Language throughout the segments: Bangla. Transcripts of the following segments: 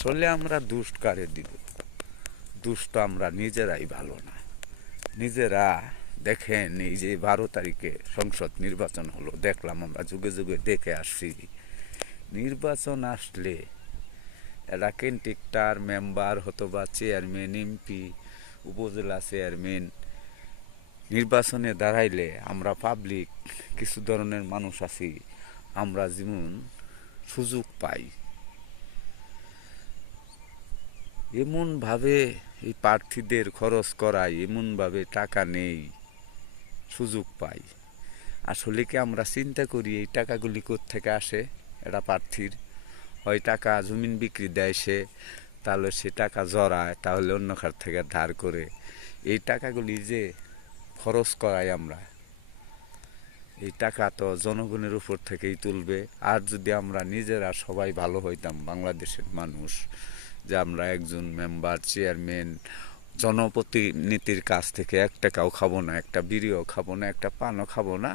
আসলে আমরা দুষ্ট কারে দিব? দুষ্ট আমরা নিজেরাই ভালো না। নিজেরা দেখেন, এই যে 12 তারিখে সংসদ নির্বাচন হলো, দেখলাম, আমরা যুগে যুগে দেখে আসছি। নির্বাচন আসলে এরা কেন্টিকটার মেম্বার হতবা চেয়ারম্যান, এমপি, উপজেলা চেয়ারম্যান নির্বাচনে দাঁড়াইলে আমরা পাবলিক কিছু ধরনের মানুষ আছি, আমরা যেমন সুযোগ পাই, এমনভাবে এই প্রার্থীদের খরচ করাই, এমনভাবে টাকা নেই, সুযোগ পাই। আসলে কি আমরা চিন্তা করি এই টাকাগুলি কোত্থেকে আসে? এটা প্রার্থীর হয় টাকা জমিন বিক্রি দেয় সে, তাহলে সে টাকা জড়ায়, তাহলে অন্য খাত থেকে ধার করে এই টাকাগুলি যে খরচ করাই আমরা, এই টাকা তো জনগণের উপর থেকেই তুলবে। আর যদি আমরা নিজেরা সবাই ভালো হইতাম, বাংলাদেশের মানুষ, যে আমরা একজন মেম্বার, চেয়ারম্যান, জনপ্রতিনিধির কাছ থেকে 1 টাকাও খাবো না, একটা বিড়িও খাবো না, একটা পানও খাবো না,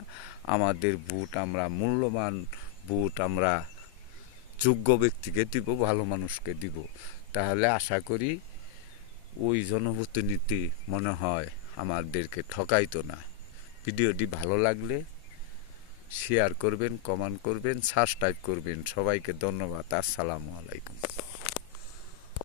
আমাদের ভোট আমরা মূল্যবান ভোট আমরা যোগ্য ব্যক্তিকে দিব, ভালো মানুষকে দিব, তাহলে আশা করি ওই জনপ্রতিনিধি মনে হয় আমাদেরকে ঠকাইতো না। ভিডিওটি ভালো লাগলে শেয়ার করবেন, কমেন্ট করবেন, সাবস্ক্রাইব করবেন। সবাইকে ধন্যবাদ। আসসালামু আলাইকুম।